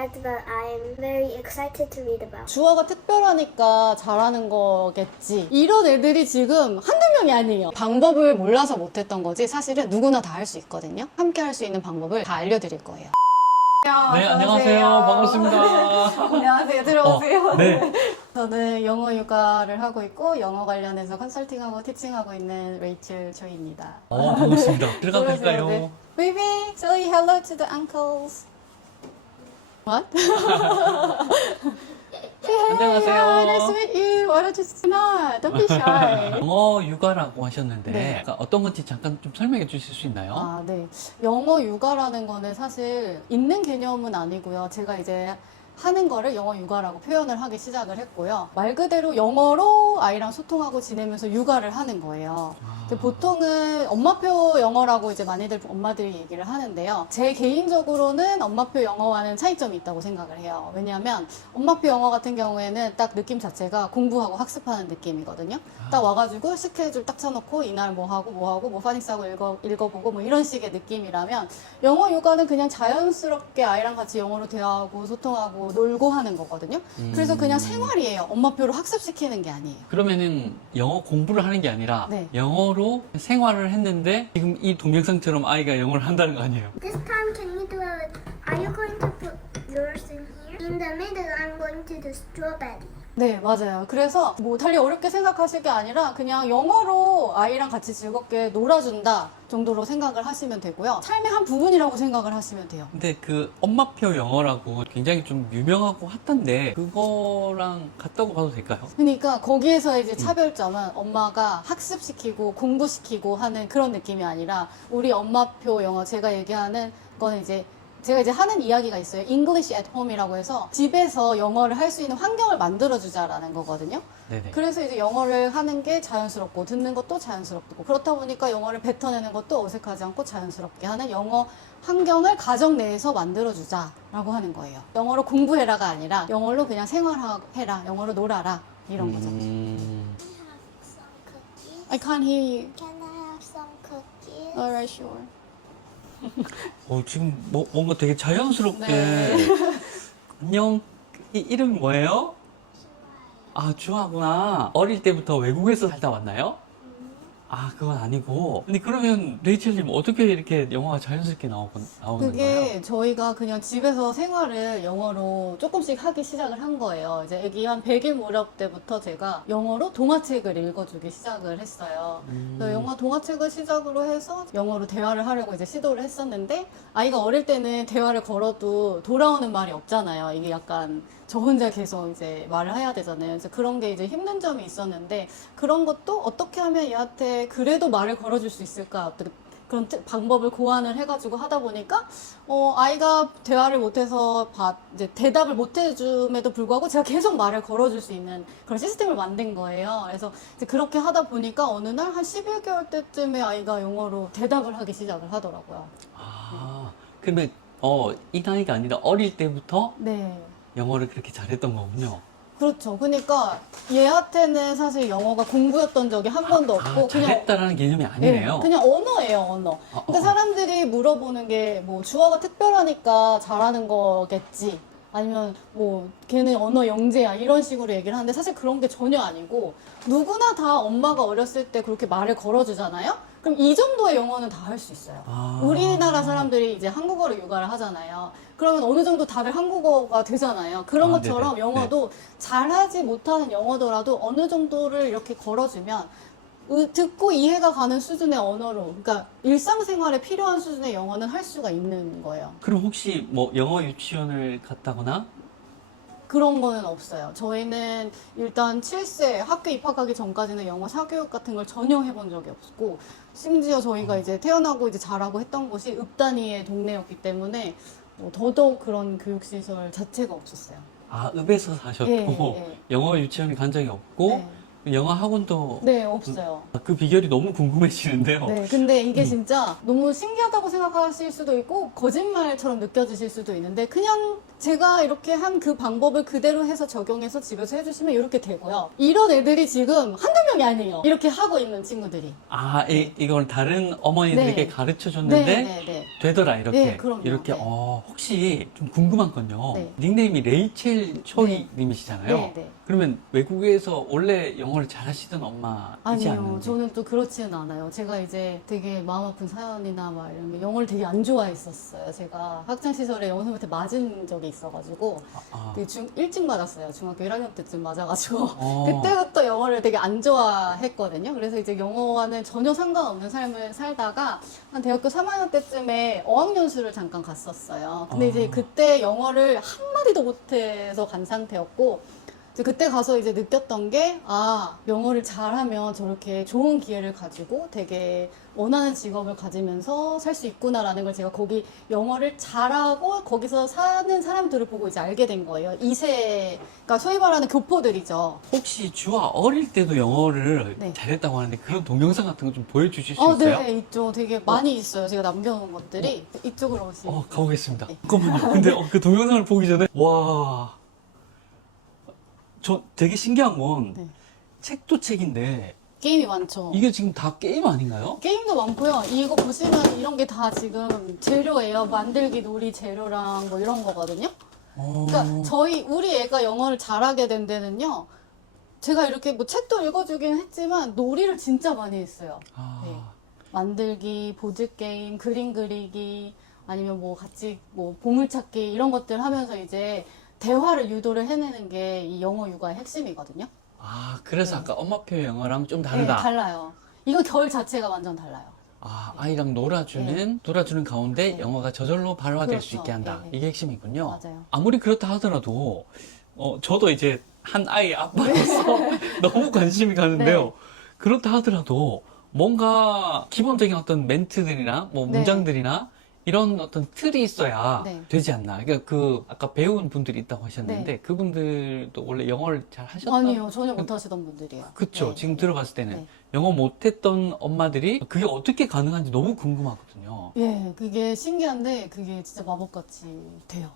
bad, but I'm very excited to read about. 주어가 특별하니까 잘하는 거겠지. 이런 애들이 지금 한두 명이 아니에요. 방법을 몰라서 못했던 거지 사실은 누구나 다 할 수 있거든요. 함께 할 수 있는 방법을 다 알려드릴 거예요. 네, 안녕하세요. 반갑습니다. 안녕하세요. 들어오세요. 네. 저는 영어 육아를 하고 있고 영어 관련해서 컨설팅하고 티칭하고 있는 레이첼 조이입니다. 반갑습니다. 들어가 볼까요? 네. Baby, say hello to the uncles. What? 안녕하세요. Hi, nice to meet you. Why don't you sit down? Don't be shy. 영어 육아라고 하셨는데 네. 어떤 건지 잠깐 좀 설명해 주실 수 있나요? 아, 네. 영어 육아라는 거는 사실 있는 개념은 아니고요. 제가 이제 하는 거를 영어 육아라고 표현을 하기 시작을 했고요. 말 그대로 영어로 아이랑 소통하고 지내면서 육아를 하는 거예요. 근데 보통은 엄마표 영어라고 이제 많이들 엄마들이 얘기를 하는데요. 제 개인적으로는 엄마표 영어와는 차이점이 있다고 생각을 해요. 왜냐하면 엄마표 영어 같은 경우에는 딱 느낌 자체가 공부하고 학습하는 느낌이거든요. 딱 와가지고 스케줄 딱 쳐놓고 이날 뭐 하고 뭐 파닉스하고 읽어보고 뭐 이런 식의 느낌이라면 영어 육아는 그냥 자연스럽게 아이랑 같이 영어로 대화하고 소통하고 놀고 하는 거거든요. 그래서 그냥 생활이에요. 엄마표로 학습시키는 게 아니에요. 그러면은 영어 공부를 하는 게 아니라 네. 영어로 생활을 했는데 지금 이 동영상처럼 아이가 영어를 한다는 거 아니에요? This time, can you do it? Are you going to put yours in here? In the middle, I'm going to do strawberry. 네, 맞아요. 그래서 뭐 달리 어렵게 생각하실 게 아니라 그냥 영어로 아이랑 같이 즐겁게 놀아준다 정도로 생각을 하시면 되고요. 삶의 한 부분이라고 생각을 하시면 돼요. 근데 그 엄마표 영어라고 굉장히 좀 유명하고 핫한데 그거랑 같다고 봐도 될까요? 그러니까 거기에서 이제 차별점은 엄마가 학습시키고 공부시키고 하는 그런 느낌이 아니라 우리 엄마표 영어 제가 얘기하는 거는 이제 제가 이제 하는 이야기가 있어요. English at Home이라고 해서 집에서 영어를 할 수 있는 환경을 만들어주자라는 거거든요. 네네. 그래서 이제 영어를 하는 게 자연스럽고 듣는 것도 자연스럽고 그렇다 보니까 영어를 뱉어내는 것도 어색하지 않고 자연스럽게 하는 영어 환경을 가정 내에서 만들어주자라고 하는 거예요. 영어로 공부해라가 아니라 영어로 그냥 생활해라, 영어로 놀아라 이런 거죠. I can't hear you. Can I have some cookies? Alright, sure. 지금 뭔가 되게 자연스럽게 네. 안녕 이름이 뭐예요? 아 주아구나. 어릴 때부터 외국에서 살다 왔나요? 아 그건 아니고. 근데 그러면 레이첼님 어떻게 이렇게 영어가 자연스럽게 나오는 거예요? 그게 저희가 그냥 집에서 생활을 영어로 조금씩 하기 시작을 한 거예요. 이제 애기 한 100일 무렵 때부터 제가 영어로 동화책을 읽어주기 시작을 했어요. 그래서 영어 동화책을 시작으로 해서 영어로 대화를 하려고 이제 시도를 했었는데 아이가 어릴 때는 대화를 걸어도 돌아오는 말이 없잖아요. 이게 약간 저 혼자 계속 이제 말을 해야 되잖아요. 그래서 그런 게 이제 힘든 점이 있었는데 그런 것도 어떻게 하면 얘한테 그래도 말을 걸어줄 수 있을까? 어떻게 그런 방법을 고안을 해가지고 하다 보니까 아이가 대화를 못해서 이제 대답을 못해줌에도 불구하고 제가 계속 말을 걸어줄 수 있는 그런 시스템을 만든 거예요. 그래서 이제 그렇게 하다 보니까 어느 날 한 11개월 때쯤에 아이가 영어로 대답을 하기 시작을 하더라고요. 아 그러면 이 나이가 아니라 어릴 때부터 네. 영어를 그렇게 잘했던 거군요. 그렇죠. 그러니까 얘한테는 사실 영어가 공부였던 적이 한 번도 없고 그냥 잘했다라는 개념이 아니네요. 네, 그냥 언어예요, 언어. 그러니까 사람들이 물어보는 게 뭐 주어가 특별하니까 잘하는 거겠지. 아니면 뭐 걔는 언어 영재야 이런 식으로 얘기를 하는데 사실 그런 게 전혀 아니고 누구나 다 엄마가 어렸을 때 그렇게 말을 걸어주잖아요. 그럼 이 정도의 영어는 다 할 수 있어요. 우리나라 사람들이 이제 한국어로 육아를 하잖아요. 그러면 어느 정도 다들 한국어가 되잖아요. 그런 것처럼 네네. 영어도 잘하지 못하는 영어더라도 어느 정도를 이렇게 걸어주면 듣고 이해가 가는 수준의 언어로, 그러니까 일상생활에 필요한 수준의 영어는 할 수가 있는 거예요. 그럼 혹시 뭐 영어 유치원을 갔다거나? 그런 거는 없어요. 저희는 일단 7세 학교 입학하기 전까지는 영어 사교육 같은 걸 전혀 해본 적이 없고, 심지어 저희가 이제 태어나고 이제 자라고 했던 곳이 읍단위의 동네였기 때문에 더더욱 그런 교육시설 자체가 없었어요. 아 읍에서 사셨고 네. 영어 유치원을 간 적이 없고 네. 영어 학원도 네, 없어요. 그 비결이 너무 궁금해지는데요. 네, 근데 이게 진짜 너무 신기하다고 생각하실 수도 있고 거짓말처럼 느껴지실 수도 있는데 그냥 제가 이렇게 한 그 방법을 그대로 해서 적용해서 집에서 해주시면 이렇게 되고요. 이런 애들이 지금 한두 명이 아니에요. 이렇게 하고 있는 친구들이. 아, 이걸 다른 어머니들에게 네. 가르쳐 줬는데 네. 되더라 이렇게. 네, 그럼요. 이렇게 네. 혹시 좀 궁금한 건요. 네. 닉네임이 레이첼 초이님이시잖아요. 네. 그러면 외국에서 원래 영어를 잘하시던 엄마이지 아니요, 않는지? 저는 또 그렇지는 않아요. 제가 이제 되게 마음 아픈 사연이나 막 이런 게 영어를 되게 안 좋아했었어요. 제가 학창 시절에 영어 선생님한테 맞은 적이 있어가지고 되게 일찍 맞았어요. 중학교 1학년 때쯤 맞아가지고 그때부터 영어를 되게 안 좋아했거든요. 그래서 이제 영어와는 전혀 상관없는 삶을 살다가 한 대학교 3학년 때쯤에 어학연수를 잠깐 갔었어요. 근데 이제 그때 영어를 한마디도 못해서 간 상태였고 이제 그때 가서 이제 느꼈던 게, 영어를 잘하면 저렇게 좋은 기회를 가지고 되게 원하는 직업을 가지면서 살 수 있구나라는 걸 제가 거기 영어를 잘하고 거기서 사는 사람들을 보고 이제 알게 된 거예요. 2세, 그러니까 소위 말하는 교포들이죠. 혹시 주아 어릴 때도 영어를 네. 잘했다고 하는데 그런 동영상 같은 거 좀 보여주실 수 있어요? 네, 있죠. 되게 많이 있어요. 제가 남겨놓은 것들이. 이쪽으로 오시면. 가보겠습니다. 네. 잠깐만요. 근데 그 동영상을 보기 전에 와, 저 되게 신기한 건 네. 책도 책인데 게임이 많죠. 이게 지금 다 게임 아닌가요? 게임도 많고요. 이거 보시면 이런 게 다 지금 재료예요. 만들기 놀이 재료랑 뭐 이런 거거든요. 그러니까 우리 애가 영어를 잘하게 된 데는요. 제가 이렇게 뭐 책도 읽어주긴 했지만 놀이를 진짜 많이 했어요. 네. 만들기, 보드게임, 그림 그리기, 아니면 뭐 같이 뭐 보물찾기 이런 것들 하면서 이제 대화를 유도를 해내는 게 이 영어 육아의 핵심이거든요. 그래서 네. 아까 엄마표 영어랑 좀 네, 다르다. 달라요. 이거 결 자체가 완전 달라요. 아이랑 놀아주는 가운데 네. 영어가 저절로 발화될 수 그렇죠. 있게 한다. 네, 네. 이게 핵심이군요. 맞아요. 아무리 그렇다 하더라도, 저도 이제 한 아이 아빠로서 너무 관심이 가는데요. 네. 그렇다 하더라도 뭔가 기본적인 어떤 멘트들이나 뭐 네. 문장들이나 이런 어떤 틀이 있어야 네. 되지 않나. 그러니까 아까 배운 분들이 있다고 하셨는데 그분들도 원래 영어를 잘 하셨나? 아니요, 전혀 못 하시던 분들이에요. 그쵸. 네. 지금 들어봤을 때는 네. 영어 못했던 엄마들이 그게 어떻게 가능한지 너무 궁금하거든요. 예, 그게 신기한데 그게 진짜 마법같이 돼요.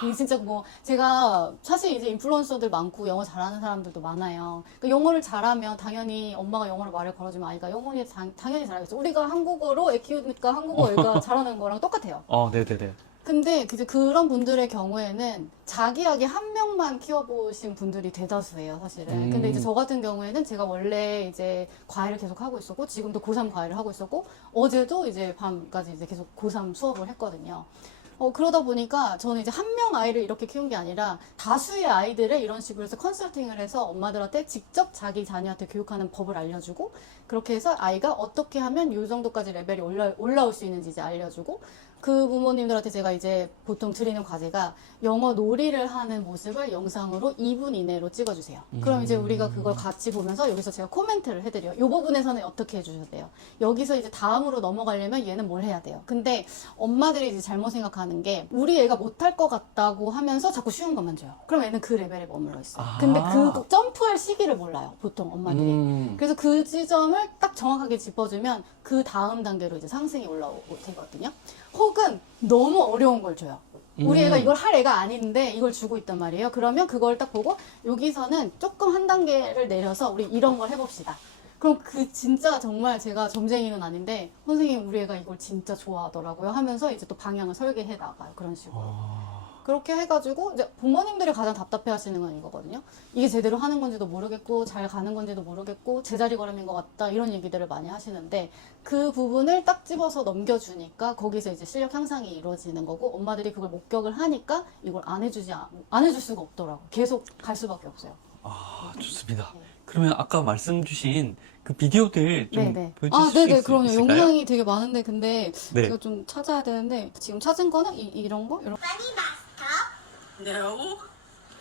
그게 진짜 뭐 제가 사실 이제 인플루언서들 많고 영어 잘하는 사람들도 많아요. 그러니까 영어를 잘하면 당연히 엄마가 영어로 말을 걸어주면 아이가 영어를 당연히 잘하겠죠. 우리가 한국어로 애 키우니까 한국어 애가 잘하는 거랑 똑같아요. 네네네. 근데 이제 그런 분들의 경우에는 자기 아기 한 명만 키워보신 분들이 대다수예요, 사실은. 근데 이제 저 같은 경우에는 제가 원래 이제 과외를 계속 하고 있었고, 지금도 고3 과외를 하고 있었고, 어제도 이제 밤까지 이제 계속 고3 수업을 했거든요. 그러다 보니까 저는 이제 한 명 아이를 이렇게 키운 게 아니라 다수의 아이들을 이런 식으로 해서 컨설팅을 해서 엄마들한테 직접 자기 자녀한테 교육하는 법을 알려주고, 그렇게 해서 아이가 어떻게 하면 이 정도까지 레벨이 올라올 수 있는지 이제 알려주고, 그 부모님들한테 제가 이제 보통 드리는 과제가 영어 놀이를 하는 모습을 영상으로 2분 이내로 찍어주세요. 그럼 이제 우리가 그걸 같이 보면서 여기서 제가 코멘트를 해드려요. 이 부분에서는 어떻게 해주셔야 돼요? 여기서 이제 다음으로 넘어가려면 얘는 뭘 해야 돼요? 근데 엄마들이 이제 잘못 생각하는 게 우리 애가 못할 것 같다고 하면서 자꾸 쉬운 것만 줘요. 그럼 애는 그 레벨에 머물러 있어요. 근데 그 점프할 시기를 몰라요. 보통 엄마들이. 그래서 그 지점을 딱 정확하게 짚어주면 그 다음 단계로 이제 상승이 올라오거든요. 혹은 너무 어려운 걸 줘요. 우리 애가 이걸 할 애가 아닌데 이걸 주고 있단 말이에요. 그러면 그걸 딱 보고 여기서는 조금 한 단계를 내려서 우리 이런 걸 해봅시다. 그럼 그 진짜 정말 제가 점쟁이는 아닌데 선생님 우리 애가 이걸 진짜 좋아하더라고요 하면서 이제 또 방향을 설계해 나가요. 그런 식으로. 그렇게 해가지고 이제 부모님들이 가장 답답해 하시는 건 이거거든요. 이게 제대로 하는 건지도 모르겠고 잘 가는 건지도 모르겠고 제자리 걸음인 것 같다 이런 얘기들을 많이 하시는데 그 부분을 딱 집어서 넘겨주니까 거기서 이제 실력 향상이 이루어지는 거고 엄마들이 그걸 목격을 하니까 이걸 안 해줄 수가 없더라고. 계속 갈 수밖에 없어요. 좋습니다. 네. 그러면 아까 말씀 주신 그 비디오들 좀 보여주실 수 네네. 그럼요. 있을까요? 영상이 되게 많은데 근데 네. 제가 좀 찾아야 되는데 지금 찾은 거는 이런 거? Bunny bathtub. No.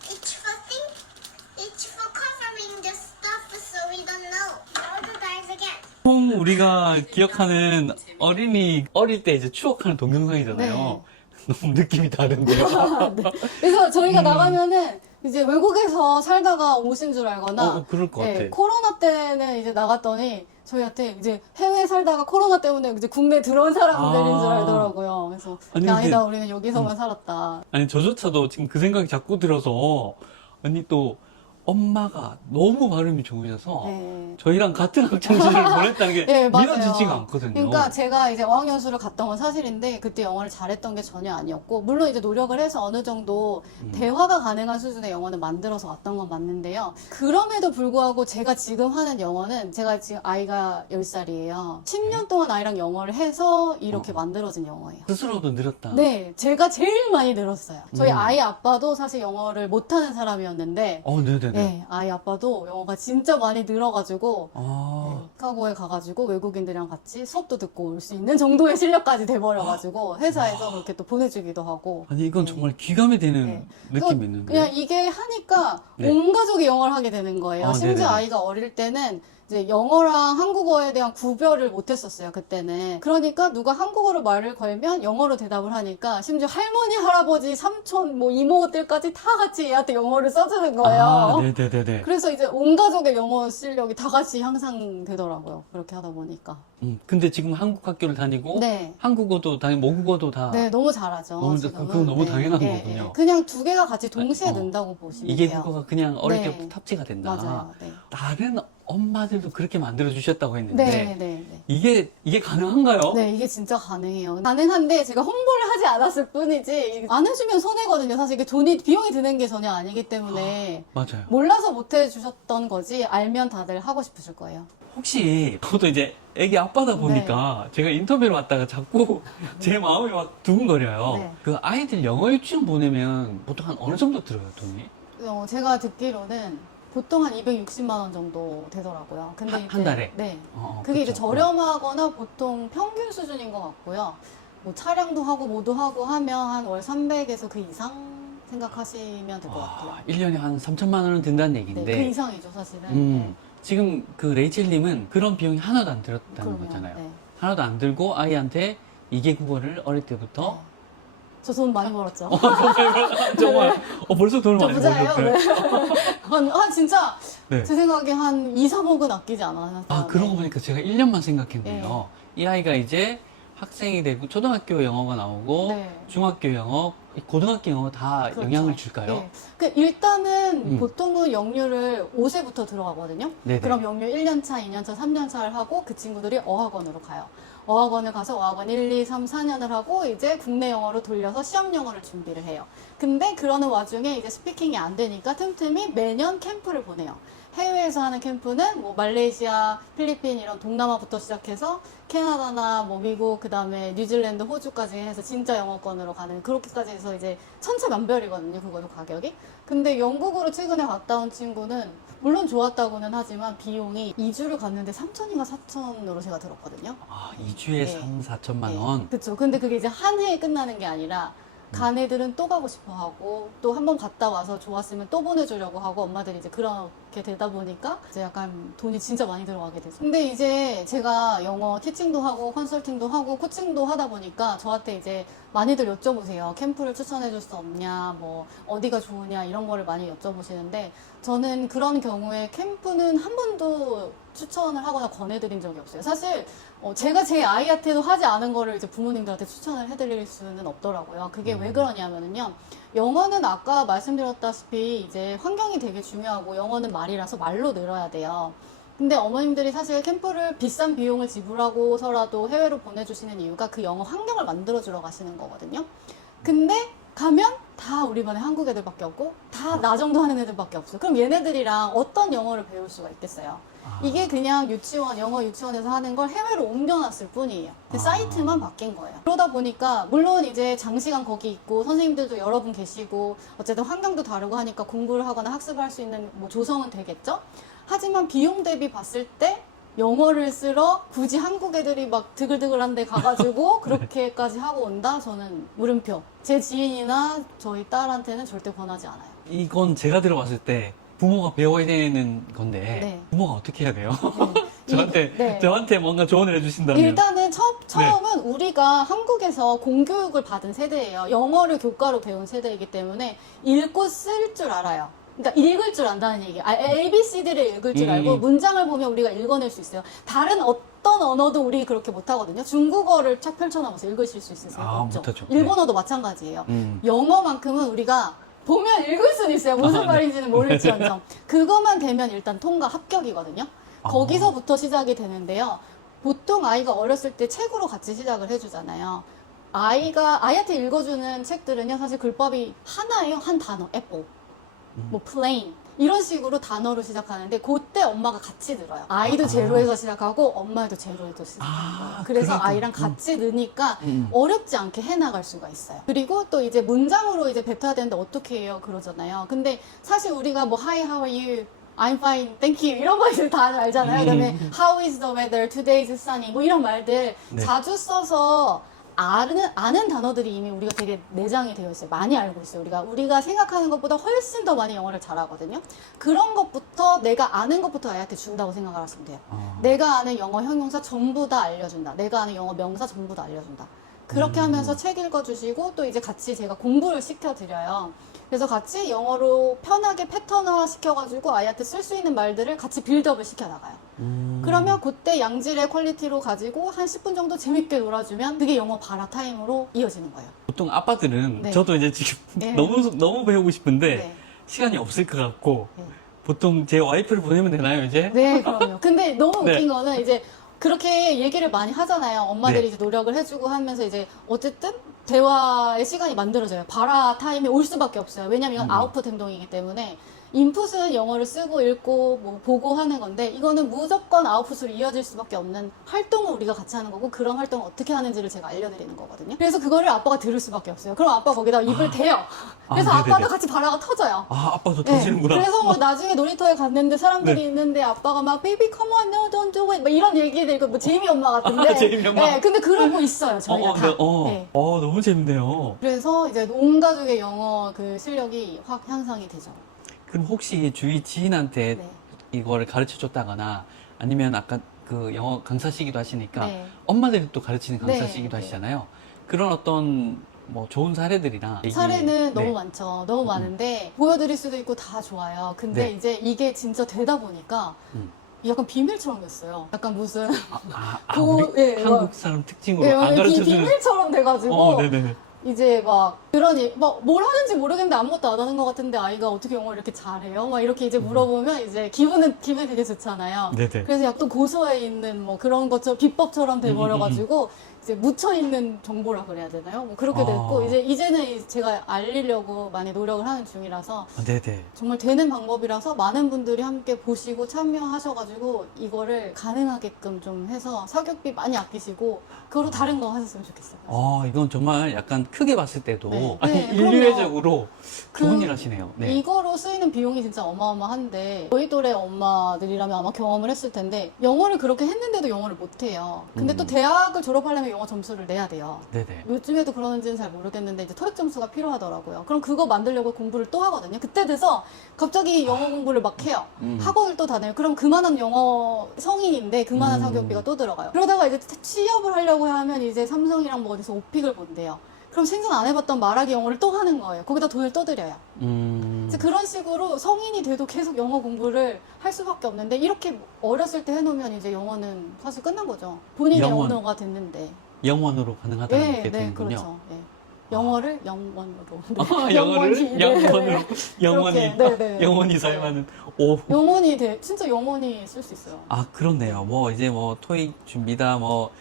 It's for covering the stuff so we don't know. All the guys again. 보통 우리가 기억하는 어린이 어릴 때 이제 추억하는 동영상이잖아요. 네. 너무 느낌이 다른데요. 그래서 저희가 나가면은 이제 외국에서 살다가 오신 줄 알거나 그럴 것 같아. 코로나 때는 이제 나갔더니 저희한테 이제 해외에 살다가 코로나 때문에 이제 국내에 들어온 사람들인 줄 알더라고요. 그래서 아니, 아니다, 우리는 여기서만 살았다. 아니, 저조차도 지금 그 생각이 자꾸 들어서, 아니, 또, 엄마가 너무 발음이 좋으셔서, 네. 저희랑 같은 학창시절을 보냈다는 게 네, 맞아요. 믿어지지가 않거든요. 그러니까 제가 이제 어학연수를 갔던 건 사실인데 그때 영어를 잘했던 게 전혀 아니었고, 물론 이제 노력을 해서 어느 정도 대화가 가능한 수준의 영어는 만들어서 왔던 건 맞는데요. 그럼에도 불구하고 제가 지금 하는 영어는, 제가 지금 아이가 10살이에요. 10년 동안 아이랑 영어를 해서 이렇게 만들어진 영어예요. 스스로도 늘었다. 네, 제가 제일 많이 늘었어요. 저희 음. 아이 아빠도 사실 영어를 못하는 사람이었는데, 네네네. 네, 아이 아빠도 영어가 진짜 많이 늘어가지고 아, 시카고에 가가지고 외국인들이랑 같이 수업도 듣고 올 수 있는 정도의 실력까지 돼버려가지고 회사에서 그렇게 또 보내주기도 하고. 아니, 이건 네. 정말 기감이 되는 네. 느낌이 있는데. 그냥 이게 하니까 네. 온 가족이 영어를 하게 되는 거예요. 아, 심지어 네네네. 아이가 어릴 때는 이제 영어랑 한국어에 대한 구별을 못했었어요, 그때는. 그러니까 누가 한국어로 말을 걸면 영어로 대답을 하니까 심지어 할머니, 할아버지, 삼촌, 뭐 이모들까지 다 같이 얘한테 영어를 써주는 거예요. 아, 네네네네. 그래서 이제 온 가족의 영어 실력이 다 같이 향상되더라고요. 그렇게 하다 보니까. 근데 지금 한국 학교를 다니고, 네. 한국어도 다니고, 모국어도 다. 네, 너무 잘하죠. 너무 지금은. 그건 너무 당연한 거군요. 그냥 두 개가 같이 동시에 어. 는다고 보시면 이게 돼요. 국어가 그냥 어릴 네. 때부터 탑재가 된다. 맞아요. 네. 다른 엄마들도 그렇게 만들어 주셨다고 했는데 네, 네, 네. 이게 가능한가요? 네, 이게 진짜 가능해요. 가능한데 제가 홍보를 하지 않았을 뿐이지 안 해주면 손해거든요. 사실 이게 비용이 드는 게 전혀 아니기 때문에 맞아요. 몰라서 못 해주셨던 거지, 알면 다들 하고 싶으실 거예요. 혹시 저도 이제 애기 아빠다 보니까 제가 인터뷰를 왔다가 자꾸 제 마음이 막 두근거려요. 네. 그 아이들 영어 유치원 보내면 보통 한 어느 정도 들어요, 돈이? 제가 듣기로는 보통 한 260만 원 정도 되더라고요. 근데 한 이제, 달에? 네. 어, 그게 이제 그쵸. 저렴하거나 보통 평균 수준인 것 같고요. 뭐 차량도 하고 뭐도 하고 하면 한 월 300에서 그 이상 생각하시면 될 것 같아요. 1년에 한 3천만 원은 든다는 네, 얘기인데 그 이상이죠, 사실은. 음, 지금 그 레이첼님은 그런 비용이 하나도 안 들었다는 그럼요. 거잖아요. 네. 하나도 안 들고 아이한테 이개 국어를 어릴 때부터 저 돈 많이 벌었죠. 정말 벌써 돈을 저 많이 부자예요. 벌었어요. 네. 진짜 네. 제 생각에 한 2, 3억은 아끼지 않았어요. 아, 그런 거 보니까 제가 1년만 생각했네요. 이 아이가 이제 학생이 되고 초등학교 영어가 나오고 네. 중학교 영어, 고등학교 영어 다 그렇죠. 영향을 줄까요? 네. 일단은 음. 보통은 영유를 5세부터 들어가거든요. 네네. 그럼 영유 1년차, 2년차, 3년차를 하고 그 친구들이 어학원으로 가요. 어학원을 가서 어학원 1, 2, 3, 4년을 하고 이제 국내 영어로 돌려서 시험 영어를 준비를 해요. 근데 그러는 와중에 이제 스피킹이 안 되니까 틈틈이 매년 캠프를 보내요. 해외에서 하는 캠프는 뭐 말레이시아, 필리핀 이런 동남아부터 시작해서 캐나다나 뭐 미국, 그 다음에 뉴질랜드, 호주까지 해서 진짜 영어권으로 가는, 그렇게까지 해서 이제 천차만별이거든요. 그거도 가격이. 근데 영국으로 최근에 갔다 온 친구는 물론 좋았다고는 하지만 비용이 2주를 갔는데 3천인가 4천으로 제가 들었거든요. 아, 2주에 네. 3, 4천만 원? 그쵸. 근데 그게 이제 한 해에 끝나는 게 아니라 간 애들은 또 가고 싶어 하고 또 한 번 갔다 와서 좋았으면 또 보내주려고 하고 엄마들이 이제 그렇게 되다 보니까 이제 약간 돈이 진짜 많이 들어가게 되죠. 근데 이제 제가 영어 티칭도 하고 컨설팅도 하고 코칭도 하다 보니까 저한테 이제 많이들 여쭤보세요. 캠프를 추천해 줄 수 없냐, 뭐 어디가 좋으냐 이런 거를 많이 여쭤보시는데 저는 그런 경우에 캠프는 한 번도 추천을 하거나 권해드린 적이 없어요. 사실 제가 제 아이한테도 하지 않은 거를 이제 부모님들한테 추천을 해드릴 수는 없더라고요. 그게 왜 그러냐면요. 영어는 아까 말씀드렸다시피 이제 환경이 되게 중요하고 영어는 말이라서 말로 늘어야 돼요. 근데 어머님들이 사실 캠프를 비싼 비용을 지불하고서라도 해외로 보내주시는 이유가 그 영어 환경을 만들어주러 가시는 거거든요. 근데 가면 다 우리 반에 한국 애들밖에 없고 다 나 정도 하는 애들밖에 없어요. 그럼 얘네들이랑 어떤 영어를 배울 수가 있겠어요? 이게 그냥 영어 유치원에서 하는 걸 해외로 옮겨놨을 뿐이에요. 그 사이트만 바뀐 거예요. 그러다 보니까 물론 이제 장시간 거기 있고 선생님들도 여러 분 계시고 어쨌든 환경도 다르고 하니까 공부를 하거나 학습을 할 수 있는 뭐 조성은 되겠죠? 하지만 비용 대비 봤을 때 영어를 쓰러 굳이 한국 애들이 막 드글드글한 데 가가지고 그렇게까지 하고 온다? 저는 물음표. 제 지인이나 저희 딸한테는 절대 권하지 않아요. 이건 제가 들어봤을 때 부모가 배워야 되는 건데 네. 부모가 어떻게 해야 돼요? 네. 저한테 네. 저한테 뭔가 조언을 해주신다면. 일단은 처음은 우리가 한국에서 공교육을 받은 세대예요. 영어를 교과로 배운 세대이기 때문에 읽고 쓸 줄 알아요. 그러니까 읽을 줄 안다는 얘기. ABCD를 읽을 줄 알고 문장을 보면 우리가 읽어낼 수 있어요. 다른 어떤 언어도 우리 그렇게 못하거든요. 중국어를 쫙 펼쳐놓으면서 읽으실 수 있으세요? 아, 없죠? 못하죠. 일본어도 마찬가지예요. 음. 영어만큼은 우리가 보면 읽을 수는 있어요. 무슨 네. 말인지는 모를지언정. 그것만 되면 일단 통과 합격이거든요. 거기서부터 시작이 되는데요. 보통 아이가 어렸을 때 책으로 같이 시작을 해주잖아요. 아이한테 읽어주는 책들은요, 사실 글밥이 하나예요. 한 단어, 애플, 뭐 plain 이런 식으로 단어로 시작하는데 그때 엄마가 같이 들어요. 아이도 제로에서 시작하고 엄마도 제로에서 시작하는 거예요. 그래서 그러니까. 아이랑 같이 넣으니까 어렵지 않게 해나갈 수가 있어요. 그리고 또 이제 문장으로 이제 뱉어야 되는데 어떻게 해요? 그러잖아요. 근데 사실 우리가 뭐 Hi, how are you? I'm fine, thank you 이런 말들 다 알잖아요. 그다음에 How is the weather? Today is sunny 뭐 이런 말들 네. 자주 써서 아는 단어들이 이미 우리가 되게 내장이 되어 있어요. 많이 알고 있어요. 우리가 생각하는 것보다 훨씬 더 많이 영어를 잘하거든요. 그런 것부터 내가 아는 것부터 아이한테 준다고 생각을 하시면 돼요. 내가 아는 영어 형용사 전부 다 알려준다. 내가 아는 영어 명사 전부 다 알려준다. 그렇게 하면서 책 읽어주시고 또 이제 같이 제가 공부를 시켜드려요. 그래서 같이 영어로 편하게 패턴화 시켜가지고 아이한테 쓸 수 있는 말들을 같이 빌드업을 시켜나가요. 그러면 그때 양질의 퀄리티로 가지고 한 10분 정도 재밌게 놀아주면 그게 영어 발화 타임으로 이어지는 거예요. 보통 아빠들은 네. 저도 이제 지금 네. 너무 배우고 싶은데 네. 시간이 없을 것 같고 네. 보통 제 와이프를 보내면 되나요 이제? 네, 그럼요. 근데 너무 네. 웃긴 거는 이제 그렇게 얘기를 많이 하잖아요. 엄마들이 네. 이제 노력을 해주고 하면서 이제 어쨌든 대화의 시간이 만들어져요. 발화 타임이 올 수밖에 없어요. 왜냐면 이건 아웃풋 행동이기 때문에 인풋은 영어를 쓰고 읽고 뭐 보고 하는 건데 이거는 무조건 아웃풋으로 이어질 수밖에 없는 활동을 우리가 같이 하는 거고 그런 활동을 어떻게 하는지를 제가 알려드리는 거거든요. 그래서 그거를 아빠가 들을 수밖에 없어요. 그럼 아빠가 거기다 입을 대요. 그래서 네네네. 아빠도 같이 발화가 터져요. 아 아빠도 네. 터지는구나. 그래서 뭐 나중에 놀이터에 갔는데 사람들이 네. 있는데 아빠가 막 baby come on no don't do it 뭐 이런 얘기들 뭐 제이미 엄마 같은데 제이미 엄마. 네, 근데 그러고 있어요 저희가 다. 네. 너무 재밌네요. 그래서 이제 온 가족의 영어 그 실력이 확 향상이 되죠. 그럼 혹시 주위 지인한테 네. 이거를 가르쳐 줬다거나 아니면 아까 그 영어 강사시기도 하시니까 네. 엄마들이 또 가르치는 네. 강사시기도 네. 하시잖아요. 그런 어떤 뭐 좋은 사례들이나 사례는 네. 너무 많죠. 너무 많은데 보여드릴 수도 있고 다 좋아요. 근데 네. 이제 이게 진짜 되다 보니까 약간 비밀처럼 됐어요. 약간 무슨 우리 예, 한국 사람 특징으로 예, 안 가르쳐 주는. 비밀처럼 돼가지고 네네네. 이제 막 그러니 막 뭘 하는지 모르겠는데 아무것도 안 하는 것 같은데 아이가 어떻게 영어를 이렇게 잘해요? 막 이렇게 이제 물어보면 이제 기분이 되게 좋잖아요. 네네. 그래서 약간 고소해 있는 뭐 그런 것처럼 비법처럼 돼버려가지고 이제 묻혀 있는 정보라 그래야 되나요? 뭐 그렇게 됐고 이제는 제가 알리려고 많이 노력을 하는 중이라서 네네. 정말 되는 방법이라서 많은 분들이 함께 보시고 참여하셔가지고 이거를 가능하게끔 좀 해서 사교육비 많이 아끼시고 그거로 다른 거 하셨으면 좋겠어요. 이건 정말 약간 크게 봤을 때도 네. 아니, 네, 인류애적으로 좋은 그- 일 하시네요. 네. 이거로 쓰이는 비용이 진짜 어마어마한데 저희 또래 엄마들이라면 아마 경험을 했을 텐데 영어를 그렇게 했는데도 영어를 못해요. 근데 또 대학을 졸업하려면 영어 점수를 내야 돼요. 네네. 요즘에도 그러는지는 잘 모르겠는데 이제 토익 점수가 필요하더라고요. 그럼 그거 만들려고 공부를 또 하거든요. 그때 돼서 갑자기 영어 공부를 막 해요. 학원을 또 다녀요. 그럼 그만한 영어 성인인데 그만한 사교육비가 또 들어가요. 그러다가 이제 취업을 하려고 하면 이제 삼성이랑 뭐 어디서 오픽을 본대요. 그럼 생전 안 해봤던 말하기 영어를 또 하는 거예요. 거기다 돈을 또 들여요. 이제 그런 식으로 성인이 돼도 계속 영어 공부를 할 수밖에 없는데 이렇게 어렸을 때 해놓으면 이제 영어는 사실 끝난 거죠. 본인의 영원. 언어가 됐는데. 영원으로 가능하다는 네, 게 네, 되는군요. 그렇죠. 네. 영어를 영원으로. 영어를 네, 영원으로 네. 영원히 그렇게, 네, 네. 영원히 네. 사용하는 오. 영원히 진짜 영원히 쓸 수 있어요. 그렇네요. 뭐 이제 뭐 토익 준비다 뭐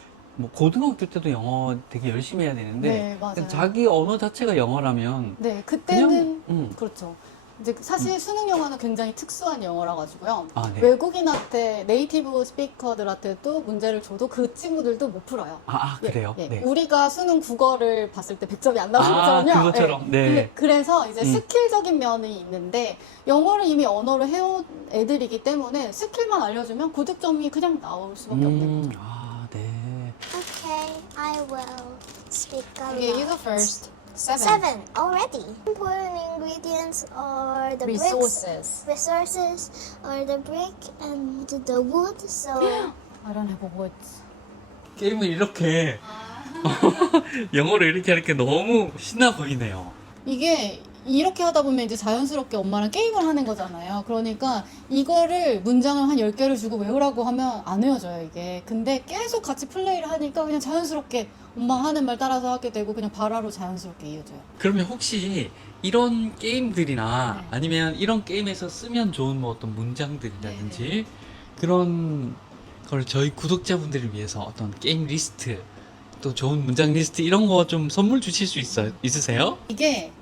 고등학교 때도 영어 되게 열심히 해야 되는데 네, 맞아요. 자기 언어 자체가 영어라면 네, 그때는 그냥, 그렇죠. 이제 사실 수능 영어는 굉장히 특수한 영어라 가지고요. 네. 외국인한테 네이티브 스피커들한테도 문제를 줘도 그 친구들도 못 풀어요. 그래요? 예, 예. 네. 우리가 수능 국어를 봤을 때 100점이 안 나오거든요. 그것처럼. 예. 네. 그래서 이제 스킬적인 면이 있는데 영어를 이미 언어를 해온 애들이기 때문에 스킬만 알려주면 고득점이 그냥 나올 수밖에 없는 거죠. 네. Okay, I will speak a Okay, you lot. go first. Seven already. Important ingredients are the Resources. resources are the brick and the wood. So I don't have a word. 게임을 이렇게 영어로 이렇게 하니까 너무 신나 보이네요. 이게 이렇게 하다 보면 이제 자연스럽게 엄마랑 게임을 하는 거잖아요. 그러니까 이거를 문장을 한 10개를 주고 외우라고 하면 안 외워져요, 이게. 근데 계속 같이 플레이를 하니까 그냥 자연스럽게 엄마 하는 말 따라서 하게 되고 그냥 발화로 자연스럽게 이어져요. 그러면 혹시 이런 게임들이나 네. 아니면 이런 게임에서 쓰면 좋은 뭐 어떤 문장들이라든지 그런 걸 저희 구독자분들을 위해서 어떤 게임 리스트 또 좋은 문장 리스트 이런 거 좀 선물 주실 수 있으세요? 이게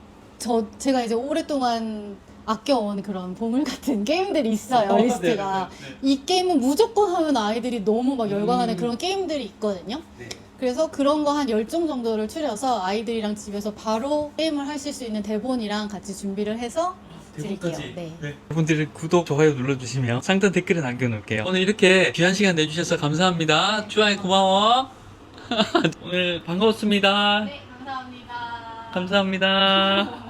제가 이제 오랫동안 아껴온 그런 보물 같은 게임들이 있어요, 리스트가. 이 게임은 무조건 하면 아이들이 너무 막 열광하는 그런 게임들이 있거든요. 네. 그래서 그런 거 한 10종 정도를 추려서 아이들이랑 집에서 바로 게임을 하실 수 있는 대본이랑 같이 준비를 해서 드릴게요. 네. 여러분들 구독, 좋아요 눌러주시면 상단 댓글에 남겨놓을게요. 오늘 이렇게 귀한 시간 내주셔서 감사합니다. 주아이 고마워. 오늘 반가웠습니다. 네, 감사합니다. 감사합니다.